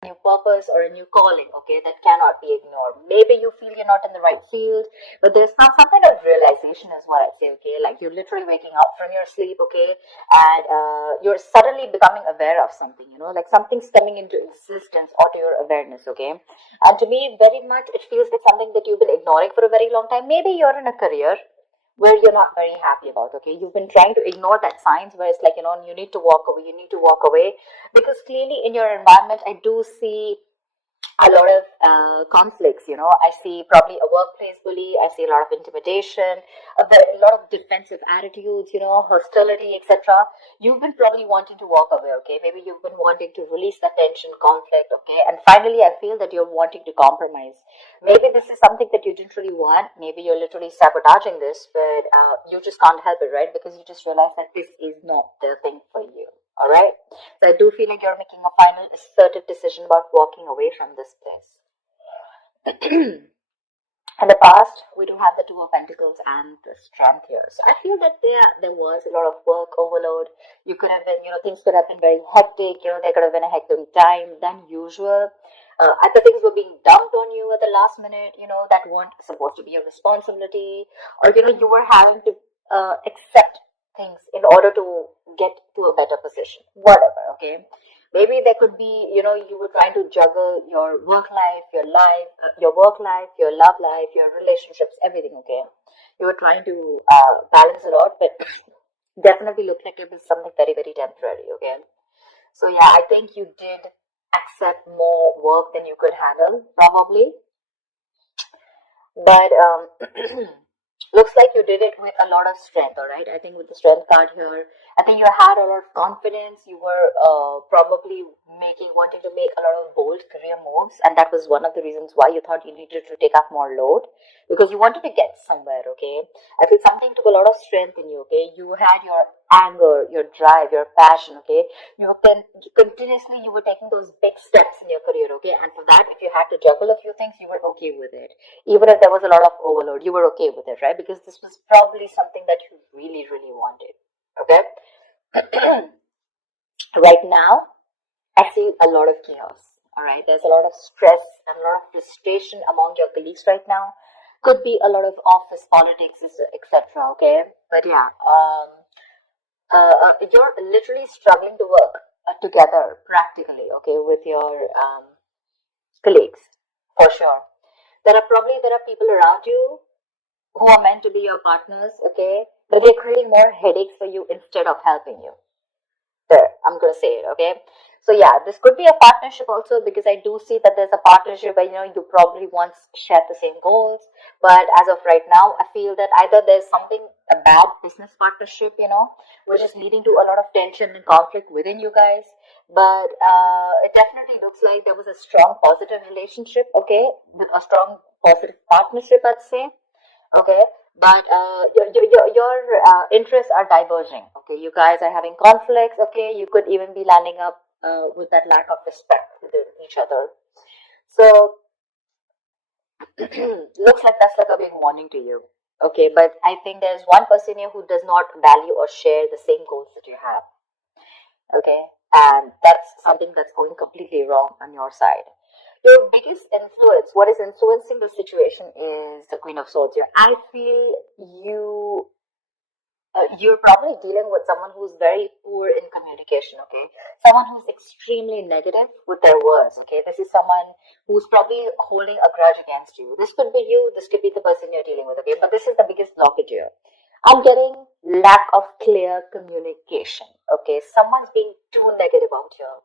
new purpose or a new calling, okay, that cannot be ignored. Maybe you feel you're not in the right field, but there's some kind of realization is what I'd say, okay? Like you're literally waking up from your sleep, okay, and you're suddenly becoming aware of something, like something's coming into existence or to your awareness, okay? And to me, very much, it feels like something that you've been ignoring for a very long time. Maybe you're in a career where you're not very happy about, okay? You've been trying to ignore that signs where it's like, you need to walk away, you need to walk away, because clearly in your environment, I do see a lot of conflicts. I see probably a workplace bully, I see a lot of intimidation, a lot of defensive attitudes, hostility, etc. You've been probably wanting to walk away, okay? Maybe you've been wanting to release the tension, conflict, okay? And finally, I feel that you're wanting to compromise. Maybe this is something that you didn't really want. Maybe you're literally sabotaging this, but you just can't help it, right? Because you just realize that this is not the thing for you. All right. So I do feel like you're making a final assertive decision about walking away from this place. In the past, we do have the Two of Pentacles and the Strength here. So I feel that there was a lot of work overload. You could have been, things could have been very hectic. There could have been a hectic time than usual. Other things were being dumped on you at the last minute, that weren't supposed to be a responsibility. Or, you were having to accept things in order to get to a better position. Whatever, okay? Maybe there could be, you were trying to juggle your work life, your work life, your love life, your relationships, everything, okay? You were trying to balance it out, but definitely looked like it was something very, very temporary, okay? So yeah, I think you did accept more work than you could handle, probably. But looks like you did it with a lot of strength, all right? I think with the strength card here, I think you had a lot of confidence. You were probably wanting to make a lot of bold career moves, and that was one of the reasons why you thought you needed to take up more load, because you wanted to get somewhere, okay? I feel something took a lot of strength in you, okay? You had your anger, your drive, your passion, okay? Continuously you were taking those big steps in your career, okay? And for that, if you had to juggle a few things, you were okay with it. Even if there was a lot of overload, you were okay with it, right? Because this was probably something that you really, really wanted, okay? Right now, I see a lot of chaos, all right? There's a lot of stress and a lot of frustration among your colleagues right now. Could be a lot of office politics, etc., okay? But yeah, you're literally struggling to work together practically, okay, with your colleagues, for sure. There are people around you who are meant to be your partners, okay, but they're creating more headaches for you instead of helping you. There, I'm gonna say it, okay? So yeah, this could be a partnership also, because I do see that there's a partnership where you probably once shared the same goals, but as of right now, I feel that either there's something, a bad business partnership, which is leading to a lot of tension and conflict within you guys. But it definitely looks like there was a strong positive relationship, okay, with a strong positive partnership, I'd say. Okay, but your interests are diverging. Okay, you guys are having conflicts. Okay, you could even be landing up with that lack of respect within each other. So looks like that's like a big warning to you. Okay, but I think there's one person here who does not value or share the same goals that you have. Okay, and that's something that's going completely wrong on your side. Your biggest influence, what is influencing the situation, is the Queen of Swords here. I feel you're probably dealing with someone who's very poor in communication, okay? Someone who's extremely negative with their words, okay? This is someone who's probably holding a grudge against you. This could be you, this could be the person you're dealing with, okay? But this is the biggest blockage here. I'm getting lack of clear communication, okay? Someone's being too negative out here.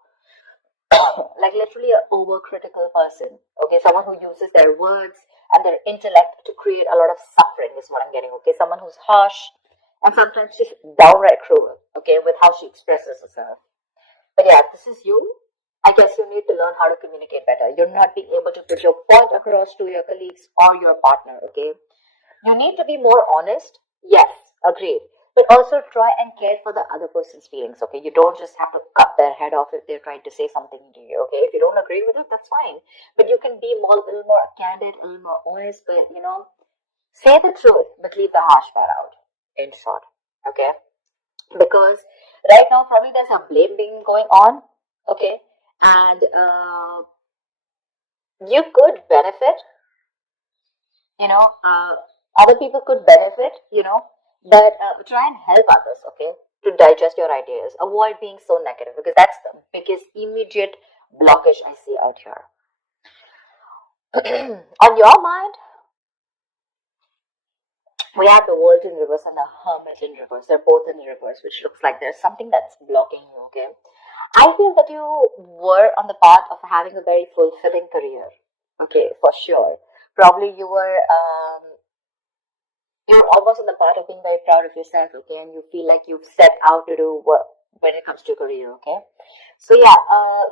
Like literally an overcritical person, okay? Someone who uses their words and their intellect to create a lot of suffering is what I'm getting, okay? Someone who's harsh and sometimes just downright cruel, okay, with how she expresses herself. But yeah, this is you. I guess you need to learn how to communicate better. You're not being able to put your point across to your colleagues or your partner, okay? You need to be more honest. Yes, agreed. But also try and care for the other person's feelings, okay? You don't just have to cut their head off if they're trying to say something to you, okay? If you don't agree with it, that's fine. But you can be a little more candid, a little more honest, but say the truth, but leave the harsh part out, in short, okay? Because right now, probably there's a blame being going on, okay? And you could benefit, you know, other people could benefit, but try and help others, okay, to digest your ideas. Avoid being so negative because that's the biggest immediate blockage I see out here. On your mind, we have the world in reverse and the hermit in reverse. They're both in reverse, which looks like there's something that's blocking you, okay? I feel that you were on the path of having a very fulfilling career, okay, for sure. Probably you're almost on the path of being very proud of yourself, okay, and you feel like you've set out to do what when it comes to career, okay. So yeah,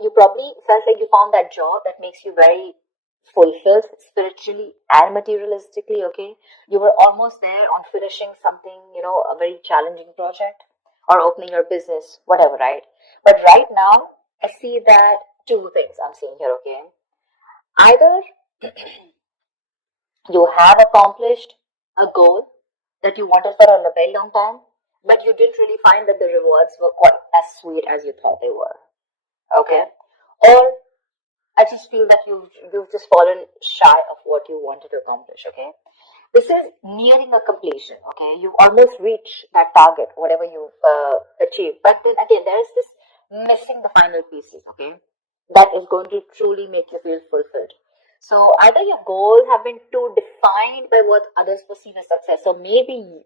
you probably felt like you found that job that makes you very fulfilled spiritually and materialistically, okay. You were almost there on finishing something, a very challenging project or opening your business, whatever, right? But right now, I see that two things I'm seeing here, okay. Either you have accomplished a goal that you wanted for a very long time, but you didn't really find that the rewards were quite as sweet as you thought they were. Okay? Or I just feel that you've just fallen shy of what you wanted to accomplish, okay? This is nearing a completion, okay? You've almost reached that target, whatever you achieved. But then again, there is this missing the final pieces, okay? That is going to truly make you feel fulfilled. So either your goals have been too defined by what others perceive as success, or maybe,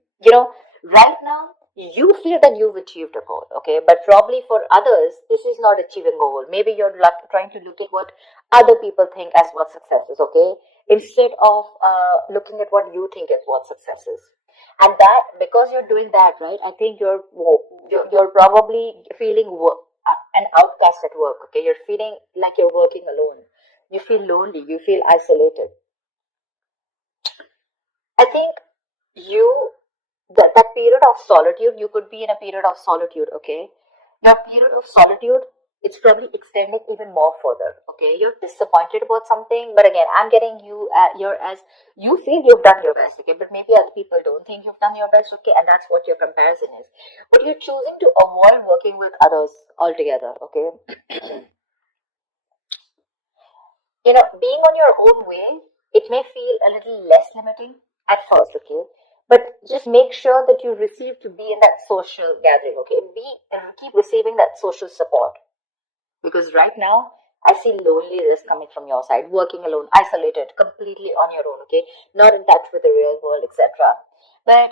right now you feel that you've achieved a goal, okay? But probably for others, this is not achieving a goal. Maybe you're trying to look at what other people think as what success is, okay? Instead of looking at what you think is what success is. And that, because you're doing that, right, I think you're probably feeling an outcast at work, okay? You're feeling like you're working alone. You feel lonely, you feel isolated. I think you that period of solitude, you could be in a period of solitude, okay? Your period of solitude, it's probably extending even more further, okay? You're disappointed about something, but again, I'm getting you you're as you feel you've done your best, okay? But maybe other people don't think you've done your best, okay? And that's what your comparison is. But you're choosing to avoid working with others altogether, okay? Being on your own way, it may feel a little less limiting at first, okay? But just make sure that you receive to be in that social gathering, okay? Keep receiving that social support. Because right now, I see loneliness coming from your side, working alone, isolated, completely on your own, okay? Not in touch with the real world, etc. But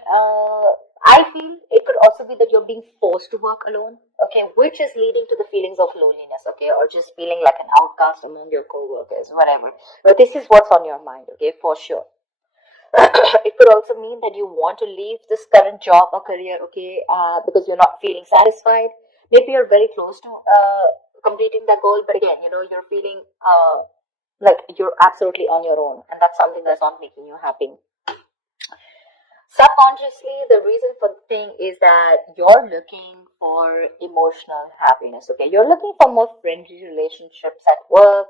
I feel it could also be that you're being forced to work alone, okay, which is leading to the feelings of loneliness, okay, or just feeling like an outcast among your co-workers, whatever. But this is what's on your mind, okay, for sure. It could also mean that you want to leave this current job or career, okay, because you're not feeling satisfied. Maybe you're very close to completing that goal, but again, you're feeling like you're absolutely on your own, and that's something that's not making you happy. Subconsciously, the reason for the thing is that you're looking for emotional happiness, okay? You're looking for more friendly relationships at work.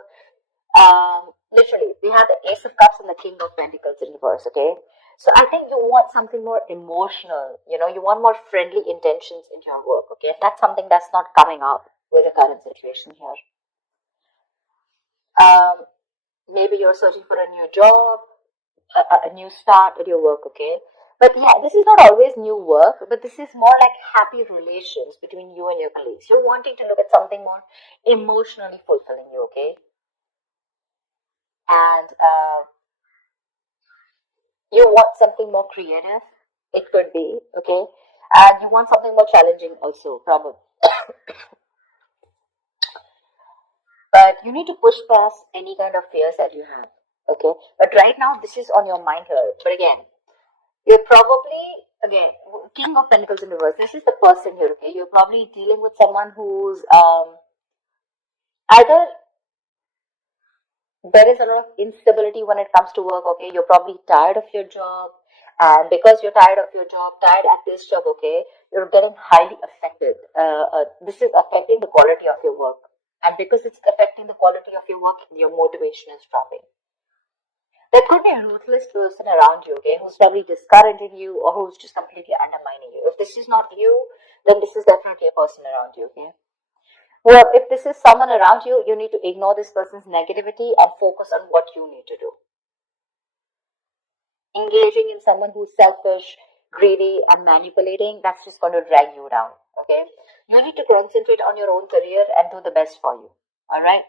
Literally, we have the Ace of Cups and the King of Pentacles in reverse, okay? So I think you want something more emotional, you want more friendly intentions in your work, okay? That's something that's not coming up with the current situation here. Um, Maybe you're searching for a new job, a new start at your work, okay? But yeah, this is not always new work, but this is more like happy relations between you and your colleagues. You're wanting to look at something more emotionally fulfilling you, okay? And you want something more creative, it could be, okay? And you want something more challenging also, probably. But you need to push past any kind of fears that you have, okay? But right now, this is on your mind here. But again, you're probably, again, King of Pentacles in reverse. This is the person here, okay? You're probably dealing with someone who's either there is a lot of instability when it comes to work, okay? You're probably tired of your job. And because you're tired of your job, tired at this job, okay, you're getting highly affected. This is affecting the quality of your work. And because it's affecting the quality of your work, your motivation is dropping. There could be a ruthless person around you, okay, who's probably discouraging you or who's just completely undermining you. If this is not you, then this is definitely a person around you, okay? Well, if this is someone around you, you need to ignore this person's negativity and focus on what you need to do. Engaging in someone who's selfish, greedy, and manipulating, that's just going to drag you down. Okay? You need to concentrate on your own career and do the best for you. Alright?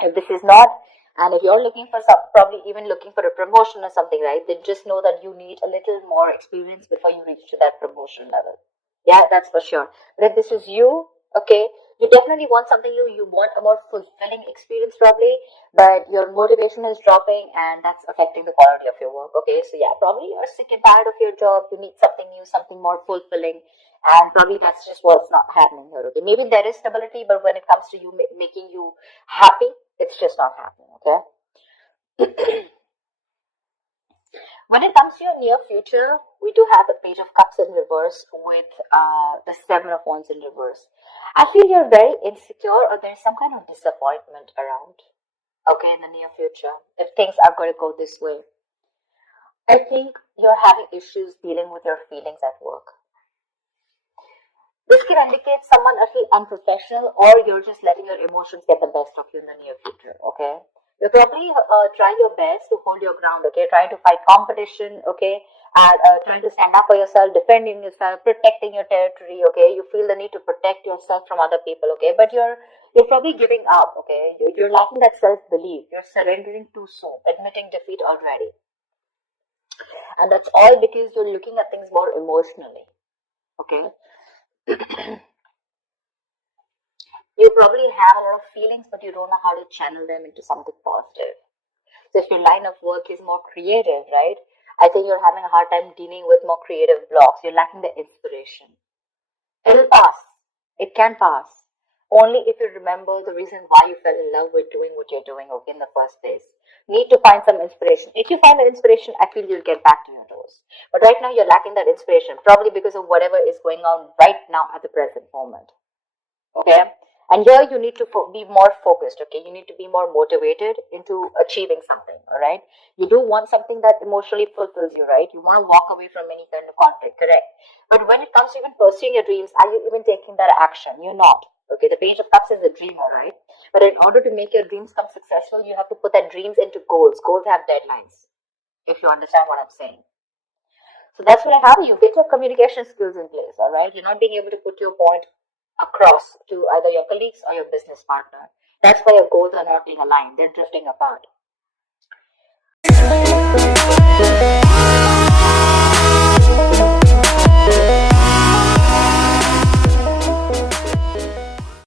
If this is not, and if you're looking for some, probably even looking for a promotion or something, right, then just know that you need a little more experience before you reach to that promotion level. Yeah, that's for sure. But if this is you, okay, you definitely want something new. You want a more fulfilling experience, probably, but your motivation is dropping, and that's affecting the quality of your work. Okay, so yeah, probably you're sick and tired of your job. You need something new, something more fulfilling, and probably that's just what's not happening here. Okay, maybe there is stability, but when it comes to you making you happy, it's just not happening. Okay. When it comes to your near future, we do have the Page of Cups in reverse with the Seven of Wands in reverse. I feel you're very insecure or there's some kind of disappointment around, okay, in the near future, if things are going to go this way. I think you're having issues dealing with your feelings at work. This can indicate someone a little unprofessional, or you're just letting your emotions get the best of you in the near future, okay? You're probably trying your best to hold your ground, okay? Trying to fight competition, okay? And trying to stand up for yourself, defending yourself, protecting your territory, okay? You feel the need to protect yourself from other people, okay? But you're probably giving up, okay? You're lacking that self-belief. You're surrendering too soon, admitting defeat already. And that's all because you're looking at things more emotionally, okay? You probably have a lot of feelings, but you don't know how to channel them into something positive. So if your line of work is more creative, right? I think you're having a hard time dealing with more creative blocks. You're lacking the inspiration. It'll pass. It can pass. Only if you remember the reason why you fell in love with doing what you're doing, okay, in the first place. Need to find some inspiration. If you find that inspiration, I feel you'll get back to your doors. But right now you're lacking that inspiration, probably because of whatever is going on right now at the present moment. Okay? And here you need to be more focused, okay? You need to be more motivated into achieving something, all right? You do want something that emotionally fulfills you, right? You want to walk away from any kind of conflict, correct? But when it comes to even pursuing your dreams, are you even taking that action? You're not, okay? The Page of Cups is a dreamer, right? But in order to make your dreams come successful, you have to put that dreams into goals. Goals have deadlines, if you understand what I'm saying. So that's what I have. You get your communication skills in place, all right? You're not being able to put your point across to either your colleagues or your business partner. That's why your goals are not being aligned, they're drifting apart.